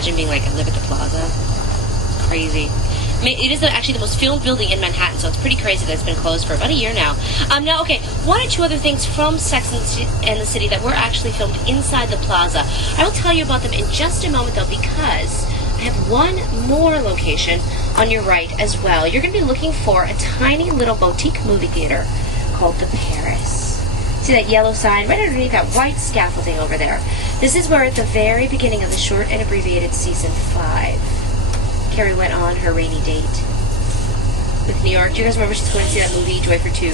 imagine being like, I live at the Plaza? Crazy. I mean, it is actually the most filmed building in Manhattan, so it's pretty crazy that it's been closed for about a year now. Now, okay, one or two other things from Sex and the City that were actually filmed inside the Plaza. I will tell you about them in just a moment, though, because I have one more location on your right as well. You're going to be looking for a tiny little boutique movie theater called the Paris. See that yellow sign right underneath that white scaffolding over there? This is where at the very beginning of the short and abbreviated season 5, Carrie went on her rainy date with New York. Do you guys remember she's going to see that movie, Joy for Two?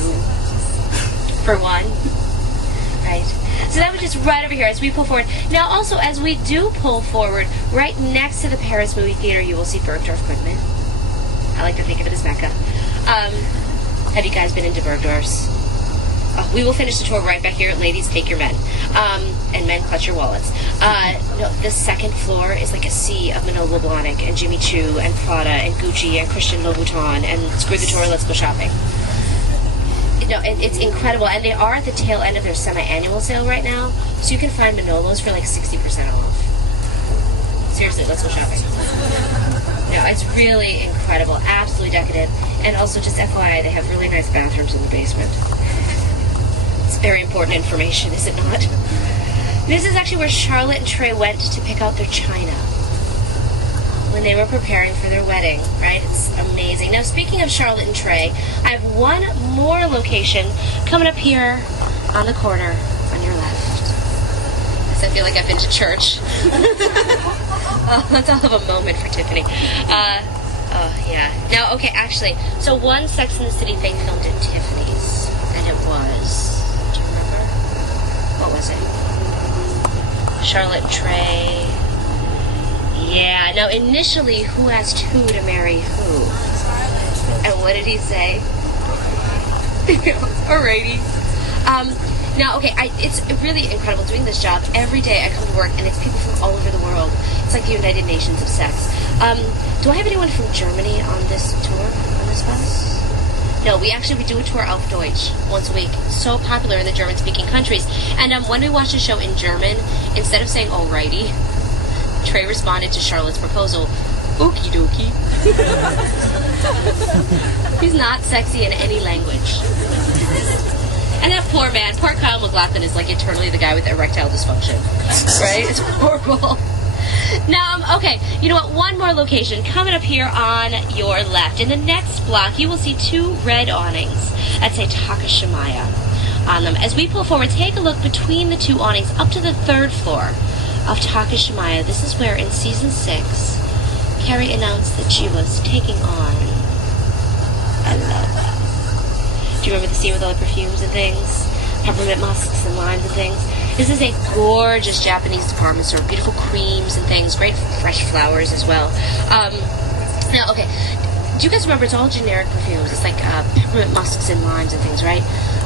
For one? Right. So that was just right over here as we pull forward. Now also, as we do pull forward, right next to the Paris movie theater, you will see Bergdorf Goodman. I like to think of it as Mecca. Have you guys been into Bergdorf's? Oh, we will finish the tour right back here. Ladies, take your men. And men, clutch your wallets. No, the second floor is like a sea of Manolo Blahnik and Jimmy Choo and Prada and Gucci and Christian Louboutin and screw the tour, let's go shopping. No, and it's incredible. And they are at the tail end of their semi-annual sale right now, so you can find Manolos for like 60% off. Seriously, let's go shopping. No, it's really incredible. Absolutely decadent. And also, just FYI, they have really nice bathrooms in the basement. It's very important information, is it not? This is actually where Charlotte and Trey went to pick out their china when they were preparing for their wedding, right? It's amazing. Now, speaking of Charlotte and Trey, I have one more location coming up here on the corner on your left. Because I feel like I've been to church. Oh, let's all have a moment for Tiffany. Oh, yeah. Now, okay, actually, so one Sex and the City thing filmed at Tiffany's, and it was... Do you remember? What was it? Charlotte and Trey. Yeah. Now, initially, who asked who to marry who? And what did he say? Alrighty. Now, okay, it's really incredible doing this job. Every day I come to work, and it's people from all over the world. It's like the United Nations of sex. Do I have anyone from Germany on this tour, on this bus? No, we do a tour auf Deutsch once a week. So popular in the German-speaking countries. And when we watched the show in German, instead of saying alrighty, Trey responded to Charlotte's proposal, okie dokie. He's not sexy in any language. And that poor man, poor Kyle MacLachlan, is like eternally the guy with erectile dysfunction. Right? It's horrible. Now, okay, you know what? One more location coming up here on your left. In the next block, you will see two red awnings that say Takashimaya on them. As we pull forward, take a look between the two awnings up to the third floor of Takashimaya. This is where, in season 6, Carrie announced that she was taking on a lover. Do you remember the scene with all the perfumes and things? Peppermint musks and limes and things? This is a gorgeous Japanese department store. Beautiful creams and things. Great fresh flowers as well. Now, okay. Do you guys remember? It's all generic perfumes. It's like peppermint musks and limes and things, right?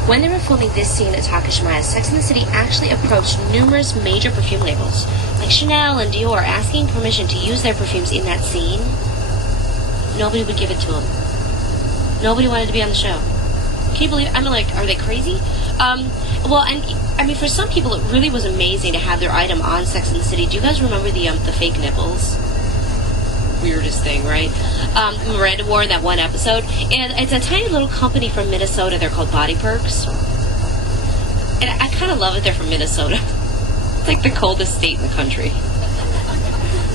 When they were filming this scene at Takashimaya, Sex and the City actually approached numerous major perfume labels, like Chanel and Dior, asking permission to use their perfumes in that scene. Nobody would give it to them. Nobody wanted to be on the show. Can you believe it? I mean, like, are they crazy? Well, and I mean, for some people, it really was amazing to have their item on Sex and the City. Do you guys remember the fake nipples? Weirdest thing, right? Miranda wore in that one episode, and it's a tiny little company from Minnesota. They're called Body Perks, and I kind of love it. They're from Minnesota. It's like the coldest state in the country.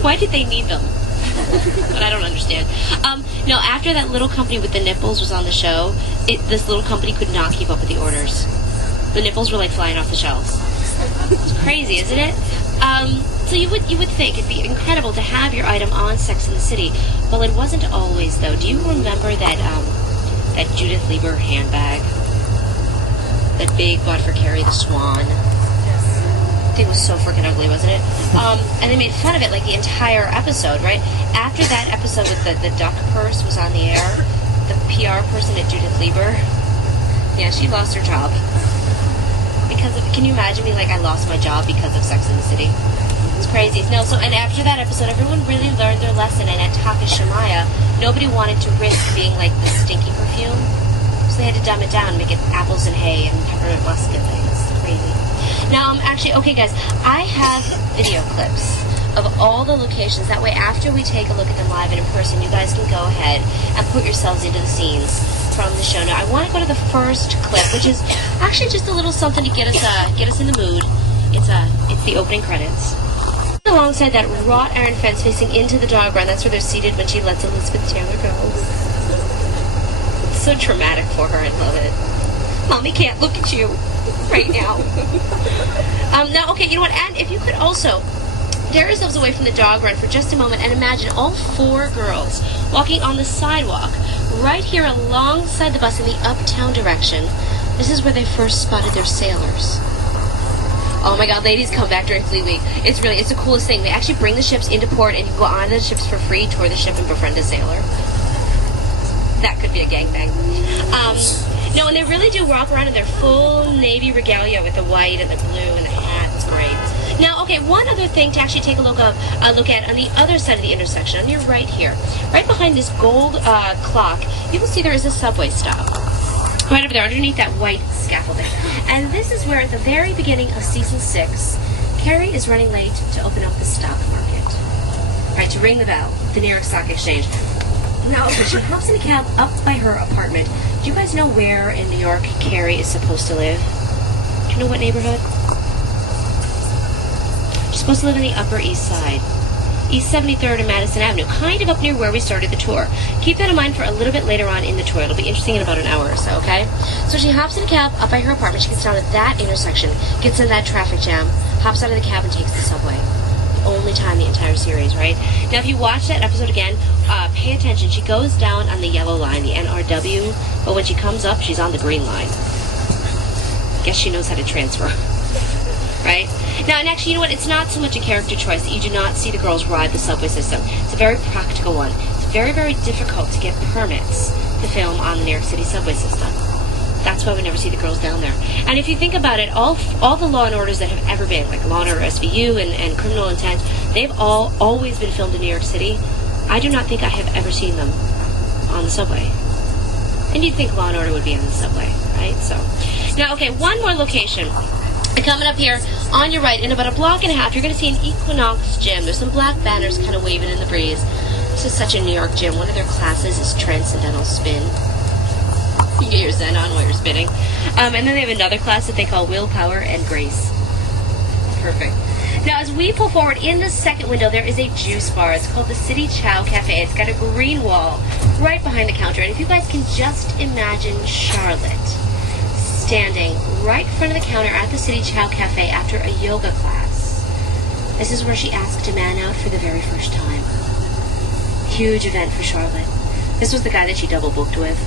Why did they need them? But I don't understand. No, after that little company with the nipples was on the show, this little company could not keep up with the orders. The nipples were like flying off the shelves. It's crazy, isn't it? So you would think it'd be incredible to have your item on Sex and the City. Well, it wasn't always, though. Do you remember that Judith Lieber handbag? That big bought for Carrie, the Swan. Thing was so freaking ugly, wasn't it? And they made fun of it like the entire episode, right? After that episode with the duck purse was on the air, the PR person at Judith Lieber, yeah, she lost her job. Because of, can you imagine me like I lost my job because of Sex and the City? It's crazy. No, so, and after that episode, everyone really learned their lesson, and at Takashimaya, nobody wanted to risk being like the stinky perfume, so they had to dumb it down and make it apples and hay and peppermint musk and things. It's crazy. Now, actually, okay, guys, I have video clips of all the locations. That way, after we take a look at them live and in person, you guys can go ahead and put yourselves into the scenes from the show. Now, I want to go to the first clip, which is actually just a little something to get us in the mood. It's the opening credits. Alongside that wrought iron fence facing into the dog run, that's where they're seated when she lets Elizabeth Taylor go. It's so traumatic for her. I love it. Mommy can't look at you right now. Now, okay, you know what? And if you could also tear yourselves away from the dog run for just a moment and imagine all 4 girls walking on the sidewalk right here alongside the bus in the uptown direction. This is where they first spotted their sailors. Oh my God, ladies come back during Fleet Week. It's the coolest thing. They actually bring the ships into port and you go on the ships for free, tour the ship and befriend a sailor. That could be a gangbang. No, and they really do walk around in their full Navy regalia with the white and the blue and the hat. It's great. Now, okay, one other thing to actually take a look at on the other side of the intersection, on your right here, right behind this gold clock, you can see there is a subway stop. Right over there, underneath that white scaffolding. And this is where, at the very beginning of season 6, Carrie is running late to open up the stock market. Right, to ring the bell, the New York Stock Exchange. Now, she hops in a cab up by her apartment. Do you guys know where in New York Carrie is supposed to live? Do you know what neighborhood? She's supposed to live on the Upper East Side. East 73rd and Madison Avenue, kind of up near where we started the tour. Keep that in mind for a little bit later on in the tour. It'll be interesting in about an hour or so, okay? So she hops in a cab up by her apartment. She gets down at that intersection, gets in that traffic jam, hops out of the cab and takes the subway. Only time the entire series, right? Now, if you watch that episode again, pay attention. She goes down on the yellow line, the NRW, but when she comes up, she's on the green line. Guess she knows how to transfer, right? Now, and actually, you know what? It's not so much a character choice that you do not see the girls ride the subway system. It's a very practical one. It's very, very difficult to get permits to film on the New York City subway system. That's why we never see the girls down there. And if you think about it, all the Law and Orders that have ever been, like Law and Order SVU and Criminal Intent, they've always been filmed in New York City. I do not think I have ever seen them on the subway. And you'd think Law and Order would be on the subway, right? So, now, okay, one more location. Coming up here on your right, in about a block and a half, you're going to see an Equinox gym. There's some black banners kind of waving in the breeze. This is such a New York gym. One of their classes is Transcendental Spin. You get your Zen on while you're spinning. And then they have another class that they call Willpower and Grace. Perfect. Now, as we pull forward in the second window, there is a juice bar. It's called the City Chow Cafe. It's got a green wall right behind the counter. And if you guys can just imagine Charlotte standing right in front of the counter at the City Chow Cafe after a yoga class. This is where she asked a man out for the very first time. Huge event for Charlotte. This was the guy that she double booked with.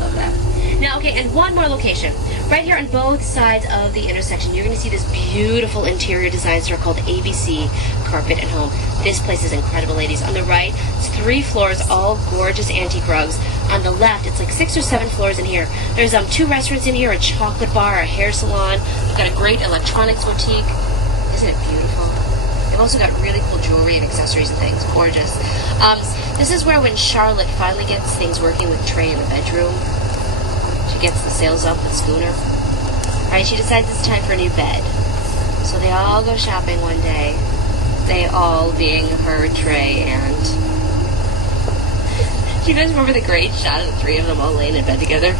Love that. Now, okay, and one more location. Right here on both sides of the intersection, you're going to see this beautiful interior design store called ABC Carpet and Home. This place is incredible, ladies. On the right, it's 3 floors, all gorgeous antique rugs. On the left, it's like 6 or 7 floors in here. There's 2 restaurants in here, a chocolate bar, a hair salon. We've got a great electronics boutique. Isn't it beautiful? They've also got really cool jewelry and accessories and things. Gorgeous. This is where when Charlotte finally gets things working with Trey in the bedroom, she gets the sales up with Schooner. Right, she decides it's time for a new bed. So they all go shopping one day. They all being her, Trey, and... Do you guys remember the great shot of the 3 of them all laying in bed together?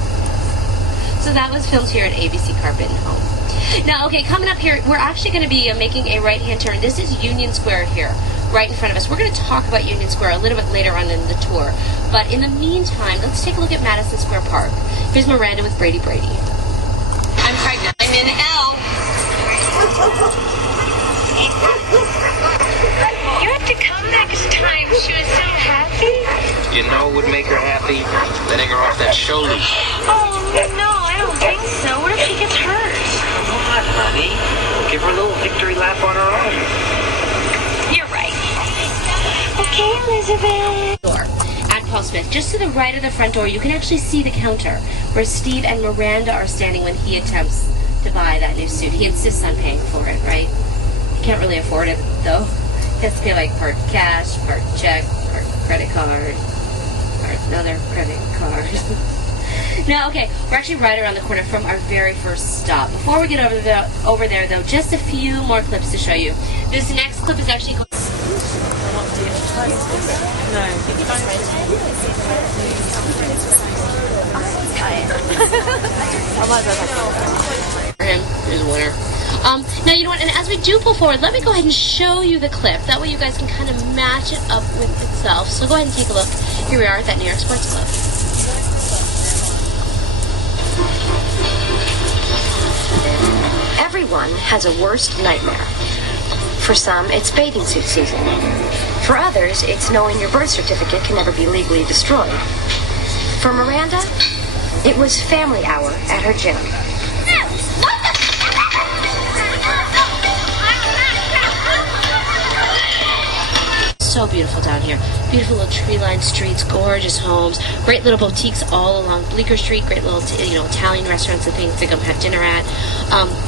So that was filmed here at ABC Carpet and Home. Now, okay, coming up here, we're actually going to be making a right-hand turn. This is Union Square here, right in front of us. We're going to talk about Union Square a little bit later on in the tour. But in the meantime, let's take a look at Madison Square Park. Here's Miranda with Brady Brady. I'm pregnant. I'm in L. You have to come next time. She was so happy. You know what would make her happy? Letting her off that show leash. Oh, no, I don't think so. What if she gets hurt? Come on, honey. Give her a little victory lap on her own. You're right. Okay, Elizabeth. At Paul Smith, just to the right of the front door, you can actually see the counter where Steve and Miranda are standing when he attempts to buy that new suit. He insists on paying for it, right? He can't really afford it, though. He has to pay like part cash, part check, part credit card, part another credit card. Now, okay, we're actually right around the corner from our very first stop. Before we get over there, though, just a few more clips to show you. This next clip is actually going. For him, there's a winner. Now, you know what, and as we do pull forward, let me go ahead and show you the clip. That way you guys can kind of match it up with itself. So go ahead and take a look. Here we are at that New York Sports Club. Everyone has a worst nightmare. For some, it's bathing suit season. For others, it's knowing your birth certificate can never be legally destroyed. For Miranda, it was family hour at her gym. So beautiful down here. Beautiful little tree-lined streets, gorgeous homes, great little boutiques all along Bleecker Street, great little Italian restaurants and things to come have dinner at.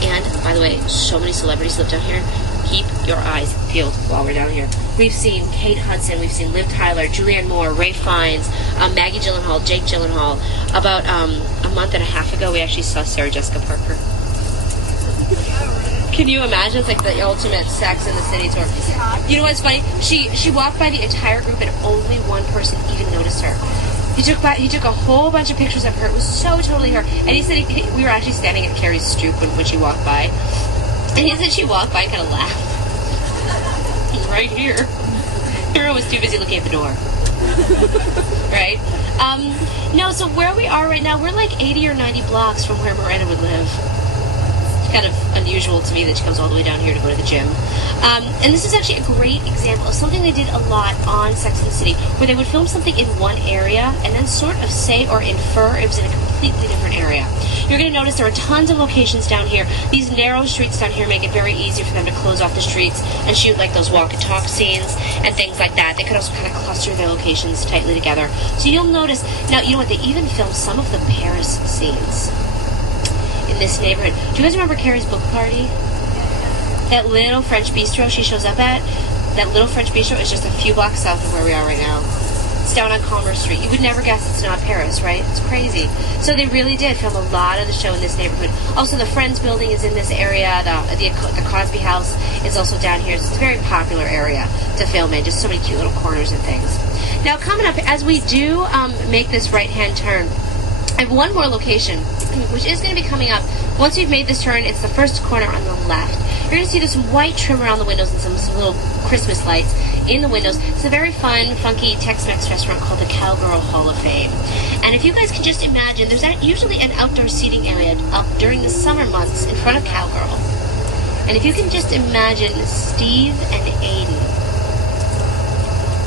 And by the way, so many celebrities live down here. Keep your eyes peeled while we're down here. We've seen Kate Hudson, we've seen Liv Tyler, Julianne Moore, Ray Fiennes, Maggie Gyllenhaal, Jake Gyllenhaal. About a month and a half ago, we actually saw Sarah Jessica Parker. Can you imagine? It's like the ultimate Sex in the City tour. You know what's funny? She walked by the entire group and only one person even noticed her. He took a whole bunch of pictures of her. It was so totally her. And he said we were actually standing at Carrie's stoop when she walked by. And he said she walked by and kind of laughed. Right here. Hero was too busy looking at the door. Right? No, so where we are right now, we're like 80 or 90 blocks from where Miranda would live. Kind of unusual to me that she comes all the way down here to go to the gym. And this is actually a great example of something they did a lot on Sex and the City, where they would film something in one area and then sort of say or infer it was in a completely different area. You're going to notice there are tons of locations down here. These narrow streets down here make it very easy for them to close off the streets and shoot like those walk and talk scenes and things like that. They could also kind of cluster their locations tightly together. So you'll notice, now you know what, they even filmed some of the Paris scenes in this neighborhood. Do you guys remember Carrie's book party? That little French bistro she shows up at? That little French bistro is just a few blocks south of where we are right now. It's down on Commerce Street. You would never guess it's not Paris, right? It's crazy. So they really did film a lot of the show in this neighborhood. Also, the Friends building is in this area. The Cosby House is also down here. So it's a very popular area to film in. Just so many cute little corners and things. Now, coming up, as we do make this right-hand turn, I have one more location, which is going to be coming up. Once we've made this turn, it's the first corner on the left. You're going to see this white trim around the windows and some little Christmas lights in the windows. It's a very fun, funky Tex-Mex restaurant called the Cowgirl Hall of Fame. And if you guys can just imagine, there's usually an outdoor seating area up during the summer months in front of Cowgirl. And if you can just imagine Steve and Aiden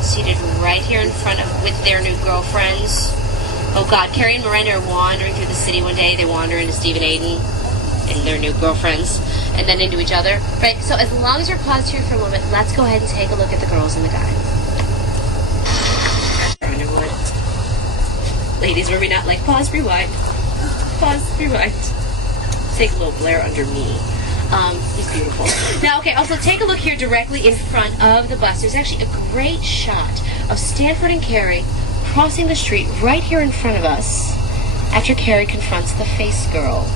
seated right here in front of with their new girlfriends. Oh God, Carrie and Miranda are wandering through the city one day. They wander into Steve and Aiden and their new girlfriends, and then into each other. Right, so as long as you're paused here for a moment, let's go ahead and take a look at the girls and the guys. Underwood. Ladies, were we not like, pause, rewind. Pause, rewind. Take a little Blair under me. He's beautiful. Now, okay, also take a look here directly in front of the bus. There's actually a great shot of Stanford and Carrie crossing the street right here in front of us after Carrie confronts the face girl.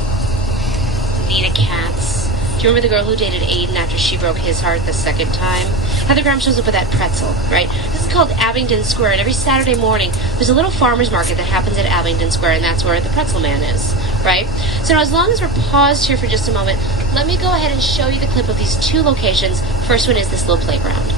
Nina Katz. Do you remember the girl who dated Aiden after she broke his heart the second time? Heather Graham shows up with that pretzel, right? This is called Abingdon Square, and every Saturday morning there's a little farmer's market that happens at Abingdon Square, and that's where the pretzel man is, right? So now as long as we're paused here for just a moment, let me go ahead and show you the clip of these two locations. First one is this little playground.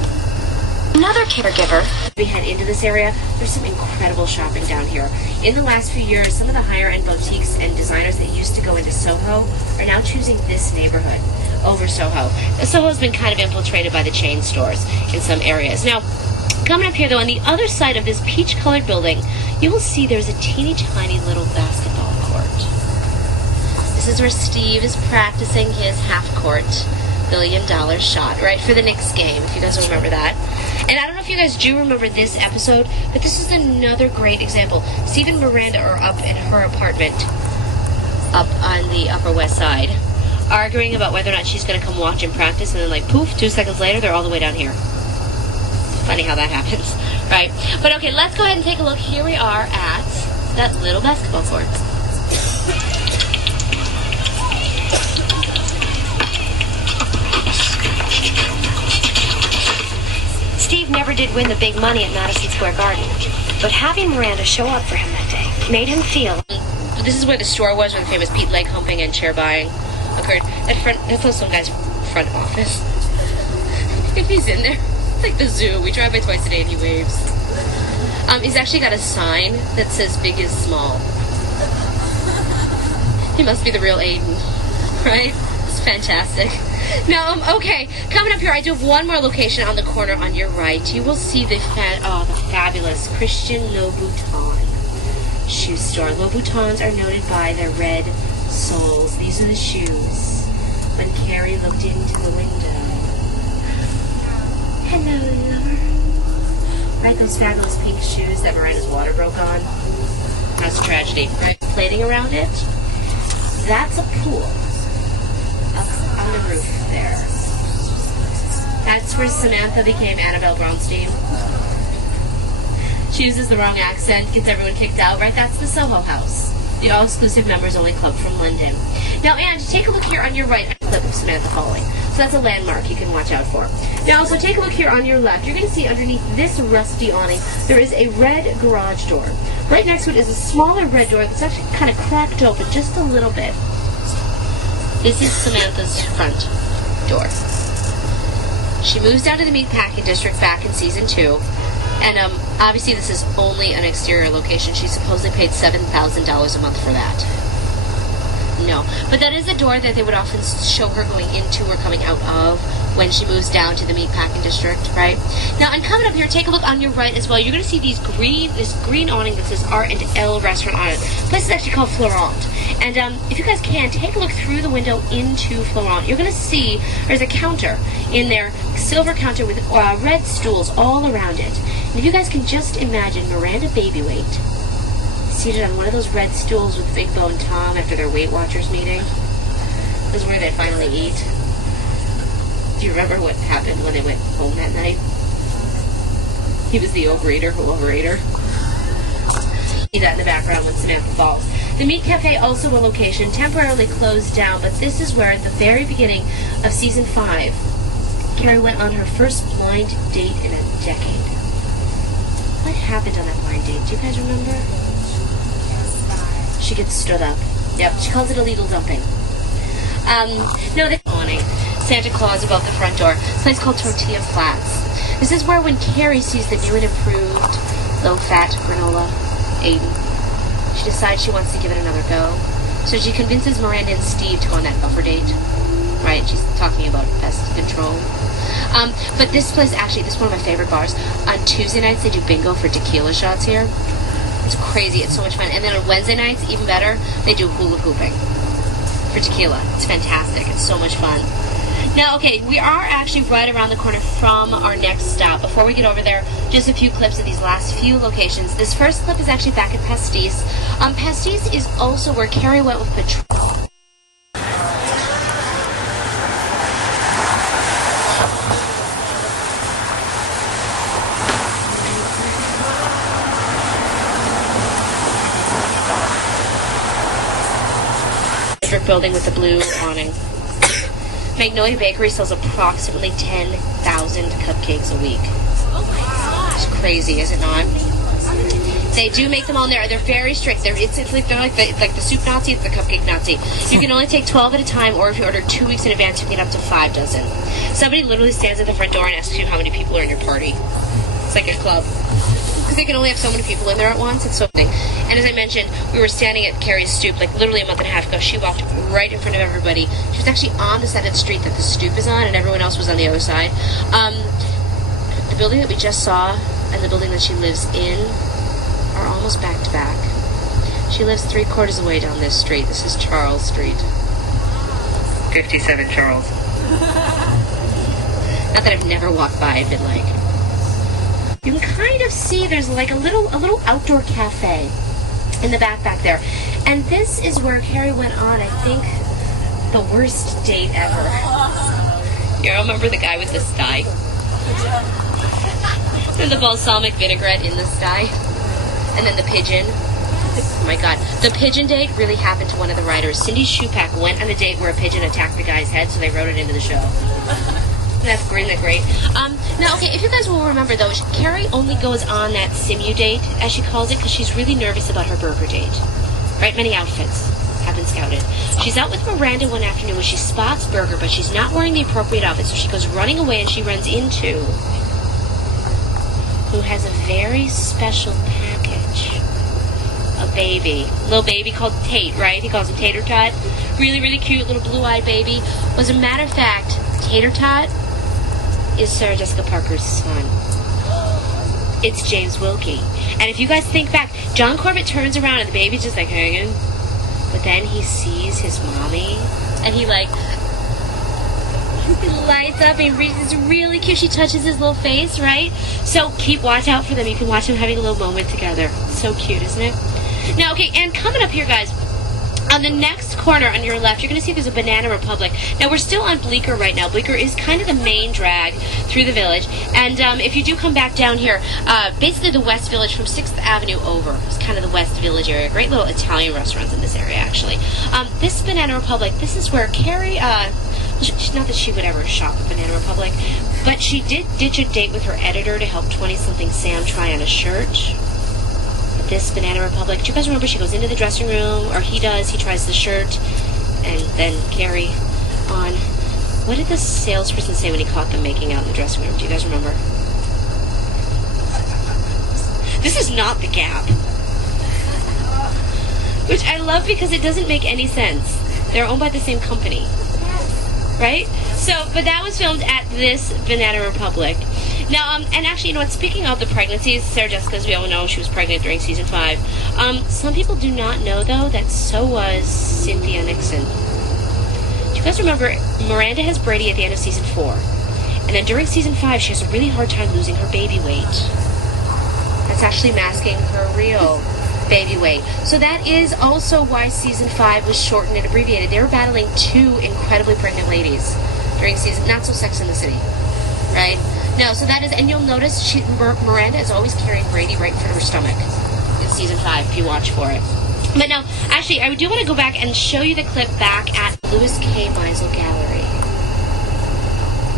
Another caregiver. We head into this area, there's some incredible shopping down here. In the last few years, some of the higher-end boutiques and designers that used to go into Soho are now choosing this neighborhood over Soho. Soho's been kind of infiltrated by the chain stores in some areas. Now, coming up here, though, on the other side of this peach-colored building, you will see there's a teeny tiny little basketball court. This is where Steve is practicing his half-court $1 billion shot, right, for the Knicks game, if you guys remember that. And I don't know if you guys do remember this episode, but this is another great example. Steve and Miranda are up in her apartment up on the Upper West Side, arguing about whether or not she's going to come watch him practice, and then like poof, 2 seconds later, they're all the way down here. Funny how that happens, right? But okay, let's go ahead and take a look. Here we are at that little basketball court. never did win the big money at Madison Square Garden. But having Miranda show up for him that day made him feel... This is where the store was, where the famous Pete leg humping and chair buying occurred. That's some guy's front office. If he's in there, it's like the zoo. We drive by twice a day and he waves. He's actually got a sign that says big is small. He must be the real Aiden, right? It's fantastic. Now, okay, coming up here, I do have one more location on the corner on your right. You will see the fabulous Christian Louboutin shoe store. Louboutins are noted by their red soles. These are the shoes when Carrie looked into the window. Hello, lover. Right, those fabulous pink shoes that Miranda's water broke on. That's a tragedy, right? Plating around it. That's a pool up on the roof there. That's where Samantha became Annabelle Bronstein. She uses the wrong accent, gets everyone kicked out, right? That's the Soho House, the all-exclusive members-only club from London. Now, and take a look here on your right, a clip of Samantha falling. So that's a landmark you can watch out for. Now, also take a look here on your left. You're going to see underneath this rusty awning, there is a red garage door. Right next to it is a smaller red door that's actually kind of cracked open just a little bit. This is Samantha's front door. She moves down to the Meatpacking District back in season 2. And obviously this is only an exterior location. She supposedly paid $7,000 a month for that. No. But that is a door that they would often show her going into or coming out of when she moves down to the Meatpacking District, right? Now, and coming up here, take a look on your right as well. You're going to see this green awning that says R&L Restaurant on it. This place is actually called Florent. And if you guys can, take a look through the window into Florent. You're going to see there's a counter in there, silver counter with red stools all around it. And if you guys can just imagine Miranda Babyweight seated on one of those red stools with Big Bo and Tom after their Weight Watchers meeting. This is where they finally eat. Do you remember what happened when they went home that night? He was the overeater who overate her. See that in the background when Samantha falls. The Meat Cafe, also a location, temporarily closed down, but this is where at the very beginning of season 5, Carrie went on her first blind date in a decade. What happened on that blind date? Do you guys remember? She gets stood up. Yep, she calls it illegal dumping. No, this awning. Santa Claus above the front door. It's a place called Tortilla Flats. This is where when Carrie sees the new and improved low-fat granola Aiden, she decides she wants to give it another go. So she convinces Miranda and Steve to go on that buffer date. Right, she's talking about pest control. But this place, actually, this is one of my favorite bars. On Tuesday nights, they do bingo for tequila shots here. It's crazy. It's so much fun. And then on Wednesday nights, even better, they do hula hooping for tequila. It's fantastic. It's so much fun. Now, okay, we are actually right around the corner from our next stop. Before we get over there, just a few clips of these last few locations. This first clip is actually back at Pastis. Pastis is also where Carrie went with Patrol. Building with the blue awning. Magnolia Bakery sells approximately 10,000 cupcakes a week. It's crazy, is it not? They do make them all there. They're very strict. They're like the soup Nazi, it's the cupcake Nazi. You can only take 12 at a time, or if you order 2 weeks in advance, you can get up to 5 dozen. Somebody literally stands at the front door and asks you how many people are in your party. It's like a club. Because they can only have so many people in there at once. It's so funny. And as I mentioned, we were standing at Carrie's stoop like literally a month and a half ago. She walked right in front of everybody. She was actually on the side of the street that the stoop is on, and everyone else was on the other side. The building that we just saw and the building that she lives in are almost back to back. She lives 3/4 away down this street. This is Charles Street. 57 Charles. Not that I've never walked by and been like... You can kind of see there's like a little outdoor cafe in the back there. And this is where Carrie went on, I think, the worst date ever. You remember the guy with the sty? And the balsamic vinaigrette in the sty? And then the pigeon. Oh my god. The pigeon date really happened to one of the writers. Cindy Shupak went on a date where a pigeon attacked the guy's head, so they wrote it into the show. Isn't that great? Now, okay, if you guys will remember, though, Carrie only goes on that simu date, as she calls it, because she's really nervous about her burger date. Right? Many outfits have been scouted. She's out with Miranda one afternoon when she spots Burger, but she's not wearing the appropriate outfit, so she goes running away and she runs into who has a very special package. A baby. Little baby called Tate, right? He calls him Tater Tot. Really, really cute little blue-eyed baby. As a matter of fact, Tater Tot is Sarah Jessica Parker's son. It's James Wilkie. And if you guys think back, John Corbett turns around and the baby's just like hanging. But then he sees his mommy and he like lights up and it's really cute. She touches his little face, right? So watch out for them. You can watch them having a little moment together. So cute, isn't it? Now, okay, and coming up here, guys, on the next corner on your left, you're going to see there's a Banana Republic. Now, we're still on Bleecker right now. Bleecker is kind of the main drag through the village. And if you do come back down here, basically the West Village from 6th Avenue over is kind of the West Village area. Great little Italian restaurants in this area, actually. This Banana Republic, this is where Carrie, not that she would ever shop at Banana Republic, but she did ditch a date with her editor to help 20-something Sam try on a shirt. This Banana Republic. Do you guys remember she goes into the dressing room, or he does, he tries the shirt, and then Carrie on. What did the salesperson say when he caught them making out in the dressing room? Do you guys remember? This is not the Gap. Which I love because it doesn't make any sense. They're owned by the same company. Right? So, but that was filmed at this Banana Republic. Now, and actually, you know what, speaking of the pregnancies, Sarah Jessica, as we all know, she was pregnant during season 5. Some people do not know, though, that so was Cynthia Nixon. Do you guys remember, Miranda has Brady at the end of season 4. And then during season 5, she has a really hard time losing her baby weight. That's actually masking her real baby weight. So that is also why season 5 was shortened and abbreviated. They were battling 2 incredibly pregnant ladies during season, not so Sex in the City, right? No, so that is, and you'll notice Miranda is always carrying Brady right in front of her stomach in season 5 if you watch for it. But now, actually, I do want to go back and show you the clip back at Louis K. Meisel Gallery.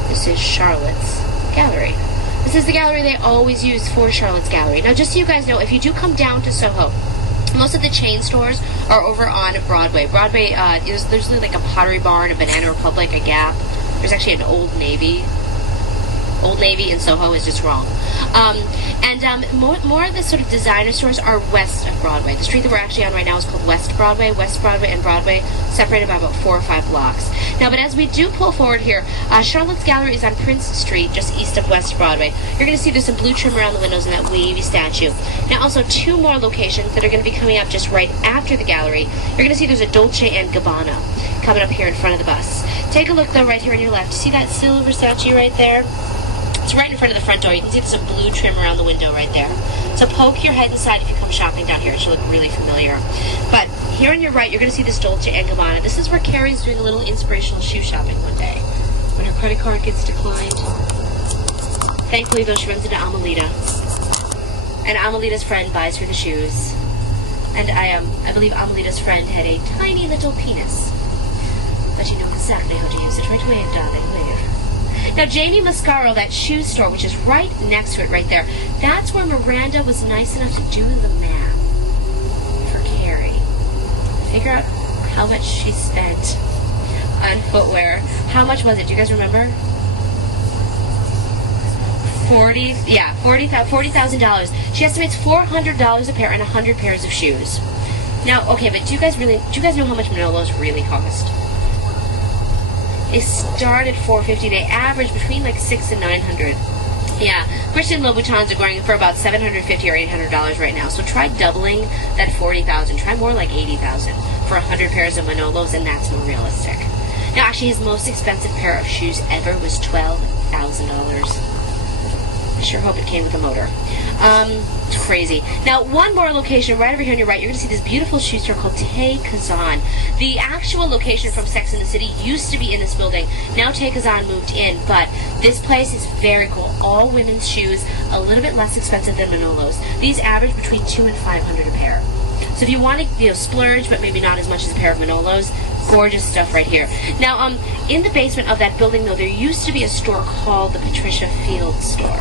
This is Charlotte's gallery. This is the gallery they always use for Charlotte's Gallery. Now, just so you guys know, if you do come down to Soho, most of the chain stores are over on Broadway. Broadway, there's like a Pottery Barn, a Banana Republic, a Gap. There's actually an Old Navy. Old Navy in Soho is just wrong. More of the sort of designer stores are west of Broadway. The street that we're actually on right now is called West Broadway. West Broadway and Broadway separated by about 4 or 5 blocks. Now, but as we do pull forward here, Charlotte's Gallery is on Prince Street, just east of West Broadway. You're going to see there's some blue trim around the windows and that wavy statue. Now, also 2 more locations that are going to be coming up just right after the gallery. You're going to see there's a Dolce & Gabbana coming up here in front of the bus. Take a look, though, right here on your left. See that silver statue right there? It's right in front of the front door. You can see there's some blue trim around the window right there. So poke your head inside if you come shopping down here. It should look really familiar. But here on your right, you're going to see this Dolce & Gabbana. This is where Carrie's doing a little inspirational shoe shopping one day when her credit card gets declined. Thankfully, though, she runs into Amelita. And Amelita's friend buys her the shoes. And I believe Amelita's friend had a tiny little penis. But you know exactly how to use it. Right, wave, darling, wave. Now, Janie Mascaro, that shoe store, which is right next to it right there, that's where Miranda was nice enough to do the math for Carrie. Figure out how much she spent on footwear. How much was it? Do you guys remember? $40,000. She estimates $400 a pair and 100 pairs of shoes. Now, okay, but do you guys know how much Manolos really cost? They start at $450. They average between like $600 and $900. Yeah, Christian Louboutins are going for about $750 or $800 right now. So try doubling that $40,000. Try more like $80,000 for 100 pairs of Manolos, and that's more realistic. Now, actually, his most expensive pair of shoes ever was $12,000. I sure hope it came with a motor. It's crazy. Now, one more location right over here on your right, you're going to see this beautiful shoe store called Tay Kazan. The actual location from Sex and the City used to be in this building. Now Tay Kazan moved in, but this place is very cool. All women's shoes, a little bit less expensive than Manolos. These average between $200 and $500 a pair. So if you want to, splurge, but maybe not as much as a pair of Manolos, gorgeous stuff right here. Now, in the basement of that building, though, there used to be a store called the Patricia Field Store.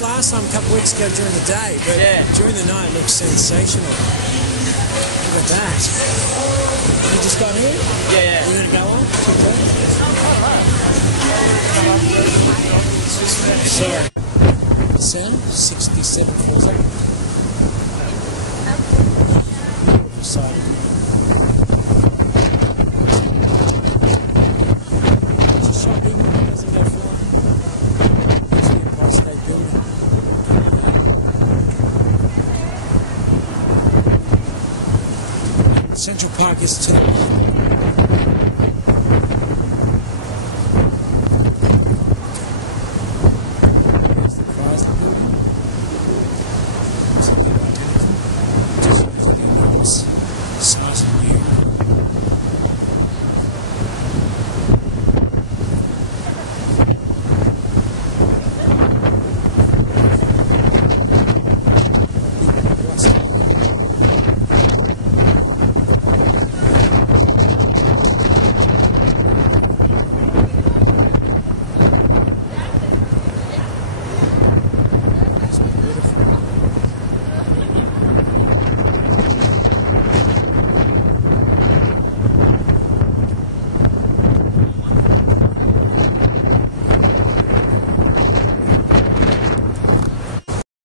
Last time, a couple of weeks ago during the day, but during the night it looks sensational. Look at that. You just got here? Yeah. You're going to go on? Sorry. Sound? 67 Forza. Excited. Just shopping, doesn't go flying. It's the Empire State Building. Central Park is tonight.